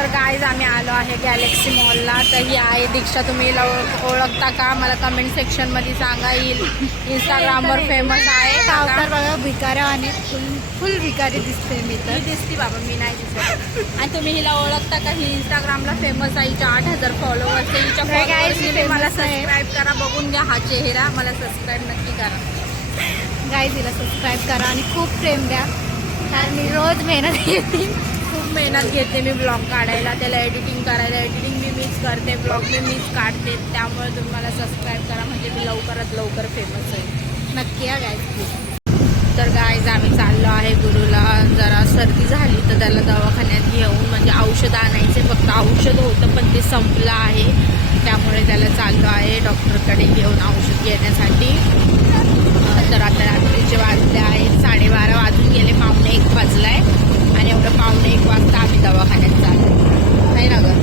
तर गाईज आम्ही आलो आहे गॅलेक्सी मॉलला. तर ही आहे दीक्षा, तुम्ही हिला ओळखता का? मला कमेंट सेक्शनमध्ये सांगा. येईल इंस्टाग्रामवर फेमस आहे. तर बघा भिकाऱ्या आणि फुल भिकारी दिसते मी तर. मी दिसती बाबा, मी नाही दिसत. आणि तुम्ही हिला ओळखता का? ही इंस्टाग्रामला फेमस आहे. हिच्या 8000 फॉलोअर्स आहे. हिच्या फॉलोअर्सने मला सबस्क्राईब करा, बघून घ्या हा चेहरा. मला सबस्क्राईब नक्की करा गाईज, हिला सबस्क्राईब करा आणि खूप प्रेम द्या. कारण मी रोज मेहनत घेते, खूप मेहनत घेते मी ब्लॉग काढायला, त्याला एडिटिंग करायला. एडिटिंग मी मीच करते, ब्लॉग मी मीच काढते. त्यामुळे तुम्ही मला सबस्क्राईब करा, म्हणजे मी लवकरात लवकर फेमस होईल. नक्की या गाईज. तर गाईज आम्ही चाललो आहे गुरुला. जरा सर्दी झाली तर त्याला दवाखान्यात घेऊन, म्हणजे औषध आणायचे. फक्त औषध होतं पण ते संपलं आहे, त्यामुळे त्याला चाललो आहे डॉक्टरकडे घेऊन औषध घेण्यासाठी. तर आता रात्रीचे वाजले आहेत 12:30 वाजून गेले, 12:45 वाजलाय. आणि एवढं 12:45 वाजता आम्ही दवाखान्यात चाललो नाही ना गं.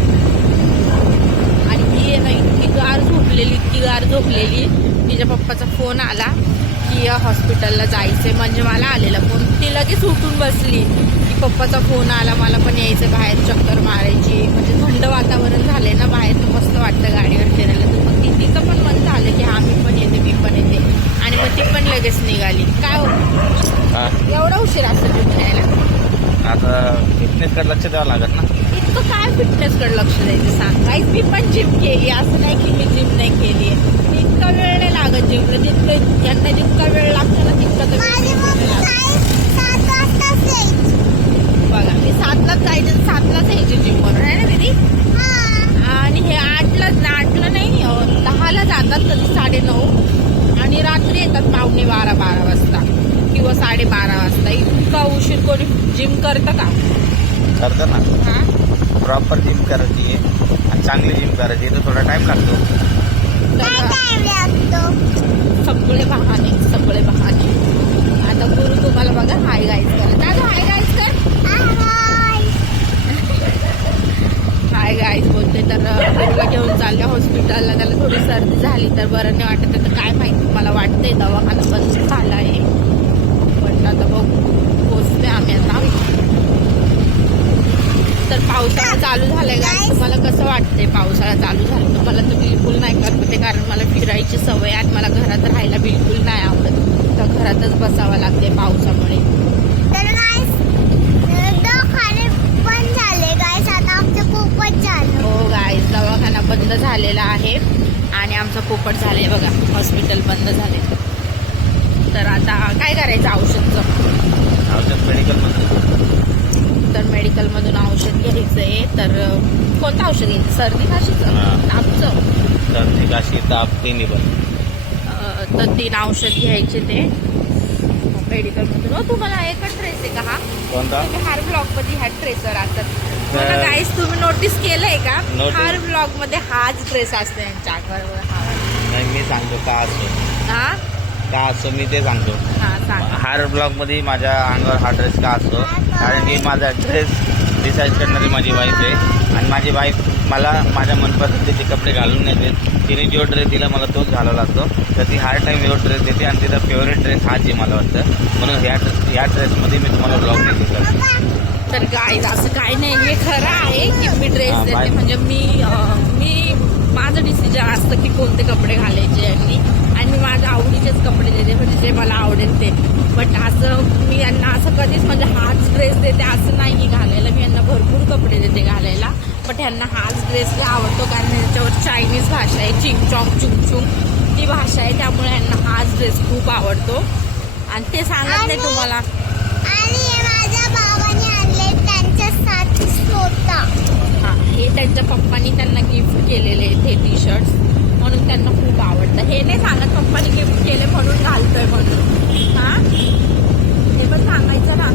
आणि ही आहे ना इतकी गार झोपलेली. तिच्या पप्पाचा फोन आला की हॉस्पिटलला जायचे, म्हणजे मला आलेला फोन. ती लगेच उठून बसली की पप्पाचा फोन आला, मला पण यायचं बाहेर, चक्कर मारायची. म्हणजे थंड वातावरण झाले ना बाहेर, तर मस्त वाटतं गाडीवर फिरायला. तर मग तिचं पण मन झालं की हा मी पण येते. आणि मग ती पण लगेच निघाली. काय होतं एवढा उशीर असतो तुम्ही यायला? आता फिटनेसकडे लक्ष द्यावं लागत ना. इतकं काय फिटनेसकडे लक्ष द्यायचं सांग. काहीच मी पण जिम केली, असं नाही की मी जिम नाही केली आहे. मी इतका वेळ नाही लागत जिमला. जितकं यांना जितका वेळ लागतो ना तितका तर बघा. मी 7लाच जायचे, 7लाच यायचे जिम करून, आहे ना दीदी? आणि हे 8ला नाही, 10ला जातात कधी 9:30. आणि रात्री येतात 11:15 वाजता किंवा 12:30 वाजता. इतका उशीर कोणी जिम करतं का? करतं ना. हा, प्रॉपर जिम करायची आहे आणि चांगली जिम करायची आहे तर थोडा टाइम लागतो. सगळे बहाने. आता गुरु तुम्हाला बघा हाय गाईज कर. दादा हाय गाईज कर. हाय गाईज बोलते. तर गुरुला घेऊन चालले हॉस्पिटलला. त्याला थोडी सर्दी झाली तर बरं नाही वाटत. तर काय माहिती, मला वाटतंय दवाखाना बंद झाला आहे. पण आता बघू, पोचते आम्ही आता. तर पावसाळा चालू झालाय गाईज. तुम्हाला कसं वाटतंय पावसाळा चालू झाला? तर मला तर बिलकुल नाही करते, कारण मला फिरायची सवय आहे. मला घरात राहायला बिलकुल नाही आवडत. तर घरातच बसावं लागते पावसामुळे. हो गाईज, दवाखाना बंद झालेला आहे आणि आमचं पोपट झालंय बघा. हॉस्पिटल बंद झाले. तर आता काय करायचं? औषध मेडिकलमधून. तर मेडिकलमधून औषध घ्यायचं आहे. तर कोणतं औषध घ्यायचं? सर्दी खाशीचं, तापचं? सर्दी काशी ताप तिन्ही पण. तर 3 औषध घ्यायचे ते मेडिकलमधून. हो, तुम्हाला एकच ड्रेस आहे का हा? कोणता? हर ब्लॉग मध्ये ह्या ड्रेसवर असतात. गाईस, तुम्ही नोटीस केलंय का? हर ब्लॉग मध्ये हाच ड्रेस असतो यांच्या अंगावर. नाही, मी सांगतो का असो. हा का असो मी ते सांगतो. हा, सांग. हर ब्लॉगमध्ये माझ्या अंगावर हा ड्रेस का असतो? कारण की माझा ड्रेस डिसाईड करणारी माझी वाईफ आहे. आणि माझी वाईफ मला माझ्या मनपसंतीचे कपडे घालून नाही देत. तिने जो ड्रेस दिला मला तोच घालावा लागतो. तर ती हर टाईम यो ड्रेस देते आणि तिचा फेवरेट ड्रेस हाच आहे मला वाटतं. म्हणून ह्या ड्रेसमध्ये मी तुम्हाला ब्लॉग नाही दिला. तर गाईज असं काही नाही, हे खरं आहे की मी ड्रेस देते. म्हणजे मी माझं डिसिजन असतं की कोणते कपडे घालायचे. आणि मी माझ्या आवडीचेच कपडे देते, म्हणजे जे मला आवडेल ते. बट असं मी यांना असं कधीच म्हणजे हाच ड्रेस देते असं नाही की घालायला. मी यांना भरपूर कपडे देते घालायला. बट यांना हाच ड्रेस आवडतो, कारण याच्यावर चायनीज भाषा आहे, चिंगचॉंग चुंगचुंग ती भाषा आहे. त्यामुळे यांना हाच ड्रेस खूप आवडतो. आणि ते सांगत नाही तुम्हाला. हा, हे त्यांच्या पप्पांनी त्यांना गिफ्ट केलेले ते टी शर्ट्स, म्हणून त्यांना खूप आवडतं. हे नाही सांगत पप्पांनी गिफ्ट केले म्हणून घालतोय म्हणून. हा, हे पण सांगायचं ना.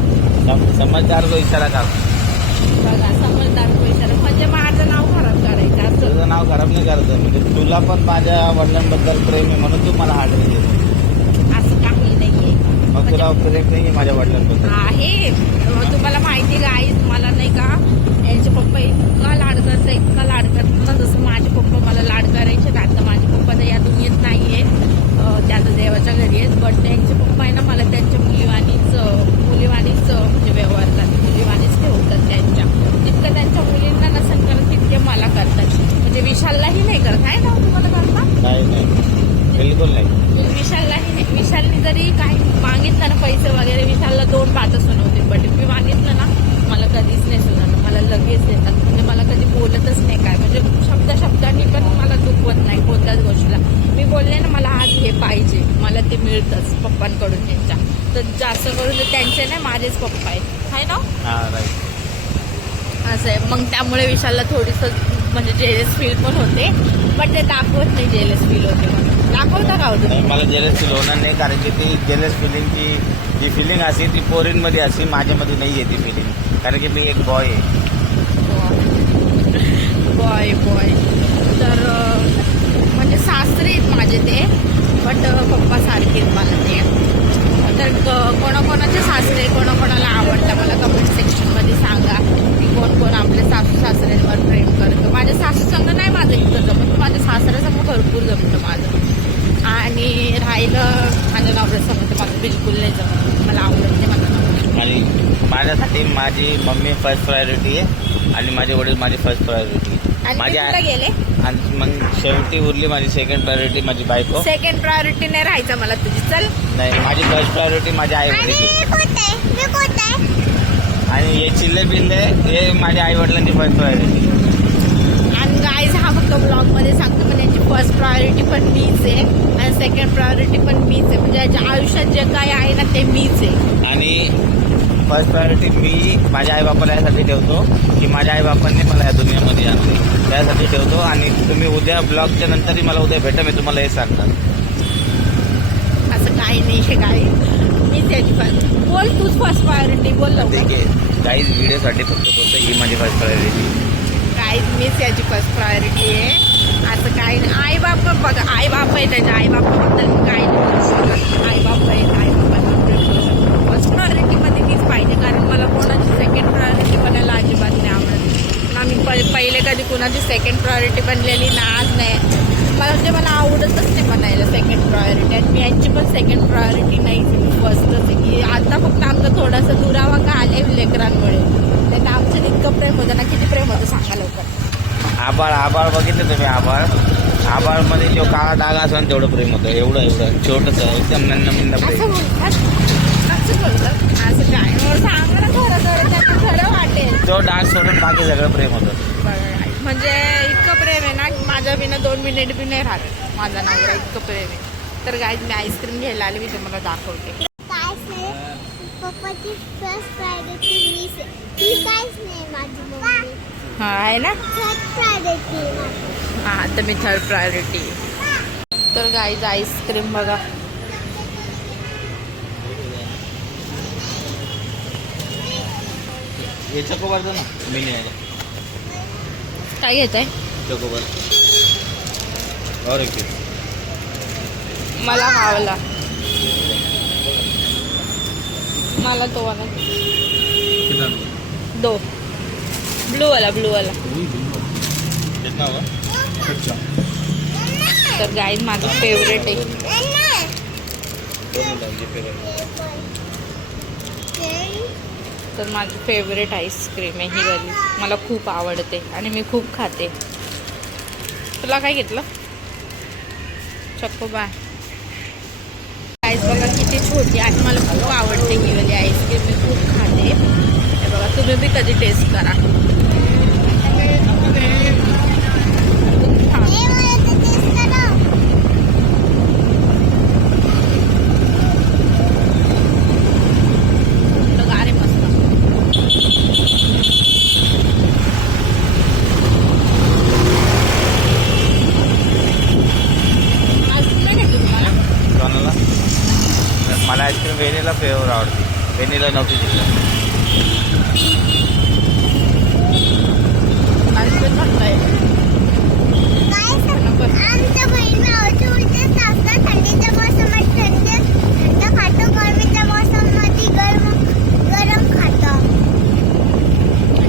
समजदार तो इशारा का? बघा, समजदार तो इशारा म्हणजे माझं नाव खराब करायचं असं. तुझं नाव खराब नाही करायचं. म्हणजे तुला पण माझ्या वडिलांबद्दल प्रेम आहे म्हणून तू मला हा ड्रेस देतो. असं काही नाहीये. मग तुला प्रेम नाही आहे माझ्या वडिलांबद्दल? आहे. तुम्हाला माहिती गाईज, मला नाही का यांचे पप्पा इतका लाड करतात जसं माझे पप्पा मला लाड करायचे. आता माझे पप्पा तर या दुनियेत नाही आहेत, त्या तर देवाच्या घरी आहेत. बट त्यांचे पप्पा आहे ना मला त्यांच्या मुलीवानीच म्हणजे व्यवहार करतात, मुलीवानीच ठेवतात त्यांच्या. जितकं त्यांच्या मुलींना विशाललाही नाही करत आहे ना तुम्हाला करता? नाही बिलकुल नाही. विशाललाही नाही. विशालने जरी काही मागितलं ना पैसे वगैरे, विशालला 2 भातं सुनवते. बट मी मागितलं ना मला कधीच नाही सुनावलं, मला लगेच देतात. म्हणजे मला कधी बोलतच नाही काय, म्हणजे शब्दांनी पण मला दुखवत नाही कोणत्याच गोष्टीला. मी बोलले ना मला आज हे पाहिजे, मला ते मिळतंच पप्पांकडून त्यांच्या. तर जास्त करून ते त्यांचे नाही, माझेच पप्पा आहेत, आहे ना. हा राईट. असं आहे. मग त्यामुळे विशालला थोडीसं म्हणजे जेलस फील पण होते, बट ते दाखवत नाही जेलस फील होते म्हणून. दाखवता का होतं? नाही, मला जेलस फील होणार नाही, कारण की ती जेलस फिलिंगची जी फिलिंग असते ती पोरींमध्ये असते, माझ्यामध्ये नाही आहे ती फिलिंग, कारण की मी एक बॉय आहे. बॉय तर म्हणजे सासरे आहेत माझे ते, बट पप्पा सारखे आहेत मला ते. तर कोणाकोणाचे सासरे कोणाकोणाला आवडतं मला कमेंट सेक्शनमध्ये सांगा की कोण कोण आपले सासू सासऱ्यांवर प्रेम करतं. माझ्या सासू संग नाही माझं इतकं जमत, माझ्या सासऱ्यासंग भरपूर जमतं माझं. आणि राहिलं माझ्या नवऱ्यासंग तर माझं बिलकुल नाही जमत, मला आवडत नाही माझा नवरा. आणि माझ्यासाठी माझी मम्मी फर्स्ट प्रायोरिटी आहे आणि माझे वडील माझी फर्स्ट प्रायोरिटी आहे. आणि माझी ते कुठं गेले? आणि मग शेवटी उरली माझी सेकंड प्रायोरिटी माझी बायको. सेकंड प्रायोरिटी नाही राहायचं मला तुझी. चल. नाही, माझी फर्स्ट प्रायोरिटी माझ्या आई वडील आणि हे चिल्ले बिल्ले हे माझ्या आई वडिलांची फर्स्ट प्रायोरिटी. आणि गाईज हा फक्त ब्लॉगमध्ये सांगतो, पण याची फर्स्ट प्रायोरिटी पण मीच आहे आणि सेकंड प्रायोरिटी पण मीच आहे. म्हणजे याच्या आयुष्यात जे काय आहे ना ते मीच आहे. आणि फर्स्ट प्रायोरिटी मी माझ्या आईबापाला यासाठी ठेवतो की माझ्या आईबापांनी मला या दुनियामध्ये आणले, त्यासाठी ठेवतो. आणि तुम्ही उद्या ब्लॉगच्या नंतरही मला उद्या भेटा, मी तुम्हाला हे सांगणार. असं काही नाही हे गाई, मीच याची फर्स्ट. बोल तूच फर्स्ट प्रायोरिटी बोल लवकर. ठीक आहे, काहीच व्हिडिओसाठी फक्त बोलतो ही माझी फर्स्ट प्रायोरिटी. गाईज मीच याची फर्स्ट प्रायोरिटी आहे. असं काही नाही. आई बाप बघा, आई बाप आहे त्याच्या, आई बापाबद्दल काही नाही बोलू शकत. आई बाप आहे, आई बापाला फर्स्ट प्रायोरिटीमध्ये मीच पाहिजे, कारण मला कोणाची सेकंड प्रायोरिटी बनायला अजिबात नाही आवडत ना. मी पहिले कधी कुणाची सेकंड प्रायोरिटी बनलेली ना, आज नाही. म्हणजे मला आवडतच नाही बनायला सेकंड प्रायोरिटी. आणि मी यांची पण सेकंड प्रायोरिटी नाही, फर्स्टच आहे. की आता फक्त आमचं थोडासा दुरावा का आले लेकरांमुळे, त्यांना आमचं इतकं प्रेम होतं ना. किती प्रेम होतं सांगा लवकर. आबाळ बघितलं तुम्ही? आबाळमध्ये जो काळा डाग असं तेवढं प्रेम होतं, एवढं छोटंसं एकदम नन्न असं प्रेम. बोलतात, असं बोलतात, असं काय सांगा ना खरं त्यांना खरं वाटेल. तो डाग सोडून बाकी सगळं प्रेम होतं. बघा म्हणजे इतकं प्रेम आहे ना, माझ्या बिना 2 मिनिट बी नाही राहत माझा नवरा, इतकं प्रेम आहे. तर गाईज मी आईस्क्रीम घ्यायला आले, मी तुम्हाला दाखवते. पप्पाची फर्स्ट प्रायोरिटी मीच आहे. ती काहीच नाही माझी मम्मी. हा आहे ना. थर्ड प्रायोरिटी हा तर मी थर्ड प्रायोरिटी. तर गाईज आईस्क्रीम बघा, हे चकोबार ना मी नाही काय घेत आहे? चकोबार और एक मला हवला, मला तो वाला दो, ब्लू वाला कितना हुआ? अच्छा. तर गाईज माझं फेवरेट आहे. तर माझी फेवरेट आईस्क्रीम आहे ही वाली, मला खूप आवडते आणि मी खूप खाते. तुला काय घेतलं? चकोबार. आईस बघा किती छोटी आणि मला खूप आवडते ही वाली आईस्क्रीम, मी खूप खाते. हे बघा, तुम्ही बी कधी टेस्ट करा. मला आईस्क्रीम व्हेनिला फ्लेवर आवडते, व्हेनिला नव्हती तिथं. आईस्क्रीम म्हणताय आमच्या बहिणी आवडते उलटे जास्त थंडीच्या मोसमात थंड खातो, गरमीच्या मोसमामध्ये गरम खातो.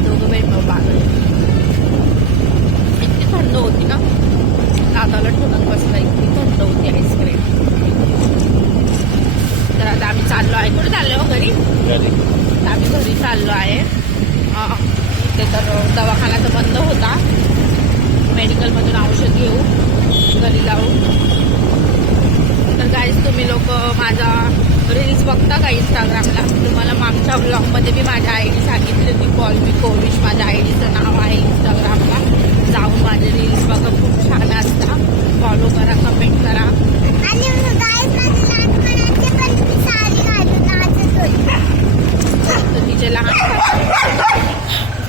दोघं बहीण भाऊ पागल. इतकी थंड होती ना, दादाला ठोकत बसला, इतकी थंड होती आईस्क्रीम. तर आता आम्ही चाललो आहे. कुठे चाललो हो? घरी. आम्ही घरी चाललो आहे. इथे तर दवाखाना तर बंद होता, मेडिकलमधून औषध घेऊ घरी लावू. तर गाईज तुम्ही लोक माझा रील्स बघता का इंस्टाग्रामला? तुम्हाला मागच्या ब्लॉगमध्ये मी माझ्या आय डी सांगितली होती, कॉल मी कोविश माझ्या आय डीचं नाव आहे इंस्टाग्रामला. जाऊन माझे रील्स बघा, खूप छान असतात. फॉलो करा, कमेंट करा. आणि गाईस माझे लहानपणाचे पण साडी घालून नाचत होती. तर तिचे लहान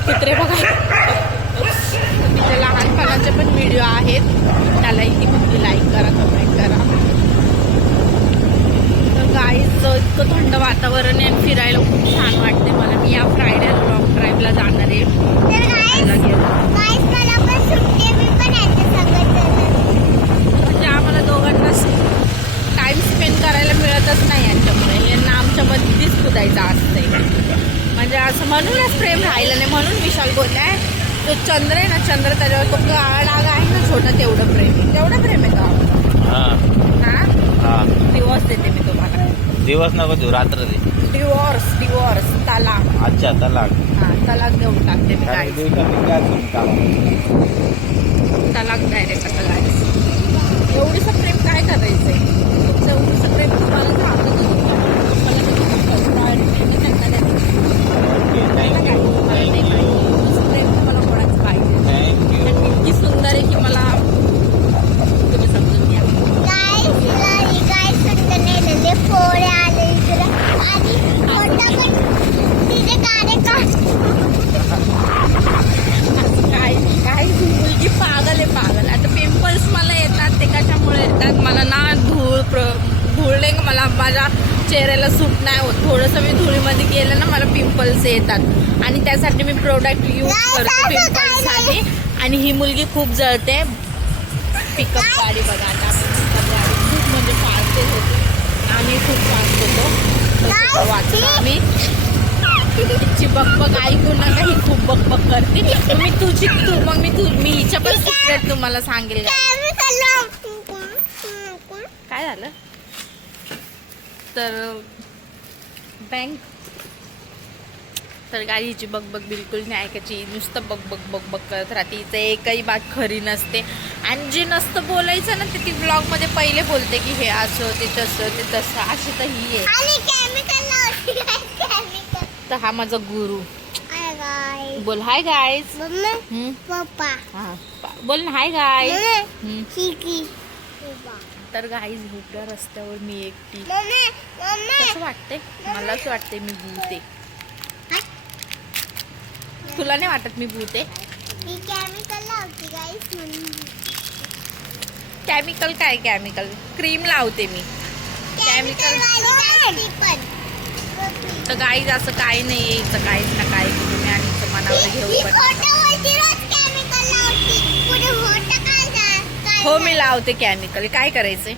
कुत्रे बघा, तिचे लहानपणाचे पण व्हिडिओ आहेत, त्यालाही ती नक्की लाईक करा, कमेंट करा. तर गाईचं इतकं थंड वातावरण आहे आणि फिरायला खूप छान वाटते मला. मी या फ्रायडे लॉंग ड्राईव्हला जाणार आहे. तर गाईस मला पण सुट्टी, मी पण याच्या संगत म्हणजे आम्हाला दोघांना टाइम स्पेंड करायला मिळतच नाही यांच्यामुळे. यांना आमच्या मध्येच कुदायचं असतंय. म्हणजे असं म्हणूनच प्रेम राहिलं नाही. म्हणून विशाल बोललाय तो चंद्र आहे ना, चंद्र त्याच्यावर तो डाग आहे ना छोटा, तेवढं प्रेम आहे. तेवढं प्रेम आहे का? हा हा, दिवस देते मी तुम्हाला. दिवस नको देऊ, रात्र दे. डिवोर्स तलाक. अच्छा तलाक. हा, तलाक देऊन टाकते मी. कारण गाईस दिवसांनी काय तुम्ही काम. तलाक डायरेक्ट आता. गाईस एवढंसं प्रेम काय करायचंय? तुमचं एवढंसं प्रेम तुम्हाला सांगत होतं. मला किती कष्ट आहे आणि त्यांना द्यायचं. मला काय, मला नाही पाहिजे. एवढंसं प्रेम तुम्हाला कोणाचं पाहिजे. थँक्यू. आणि इतकी सुंदर आहे की मला तुम्ही समजून घ्या. गाईस सुद्धा नेलेले फोडे आले इकडे आणि मोठा पण तिथे काय मुलगी पागल आहे, पागल. आता पिंपल्स मला येतात, ते कशामुळे येतात? मला ना धूळले मला माझ्या चेहऱ्याला सूट नाही होत. थोडंसं मी धुळीमध्ये गेलं ना मला पिंपल्स येतात आणि त्यासाठी मी प्रोडक्ट यूज करते पिंपल्ससाठी. आणि ही मुलगी खूप जळते. पिकअप गाडी बघा आता, पिकअप गाडी खूप म्हणजे फास्ट होती. आम्ही खूप फास्ट होतो, वाचलो आम्ही. तिची बकबक ऐकू नका, ही खूप बकबक करते. मी हिच्या पण सिक्रेट तुम्हाला सांगेल. काय झालं? तर बँक तर गाडीची बकबक बिलकुल नाही ऐकायची. नुसतं बक करत राहते. हिचं एकही बात खरी नसते. आणि जे नसतं बोलायचं ना, ते ती ब्लॉगमध्ये पहिले बोलते की हे असं ते तसं अशी तर ही आहे. तर हा माझा गुरु. बोल हाय गाईज. पप्पा बोल ना हाय गाईज. तर गाईज भुक्या रस्त्यावर मी एकटी. कसं वाटतंय? मला असं वाटतंय मी भूते. तुला नाही वाटत मी भूते? केमिकल काय? केमिकल क्रीम लावते मी. केमिकल. तर गाईज असं काही नाही यायचं, काहीच ना काही तुम्ही आणि मनावर घेऊ पण. हो मी लावते केमिकल. काय करायचंय?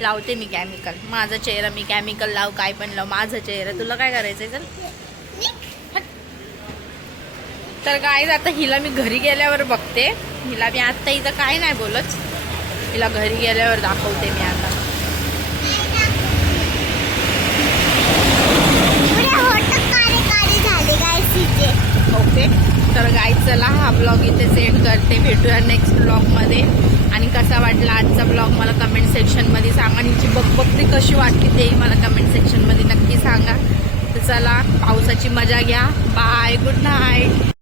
लावते मी केमिकल. माझा चेहरा मी केमिकल लाव, काय पण लाव, माझा चेहरा. तुला काय करायचंय? चल. तर गाईज आता हिला मी घरी गेल्यावर बघते. हिला मी आता इथं काय नाही बोलत, हिला घरी गेल्यावर दाखवते मी आता. ओके. तर गाईज चला हा ब्लॉग इथे सेंड करते. भेटूया नेक्स्ट ब्लॉगमध्ये. आणि कसा वाटला आजचा ब्लॉग मला कमेंट सेक्शनमध्ये सांगा. आणि हिची बकबकती कशी वाटली तेही मला कमेंट सेक्शनमध्ये नक्की सांगा. तर चला पावसाची मजा घ्या. Bye, good night.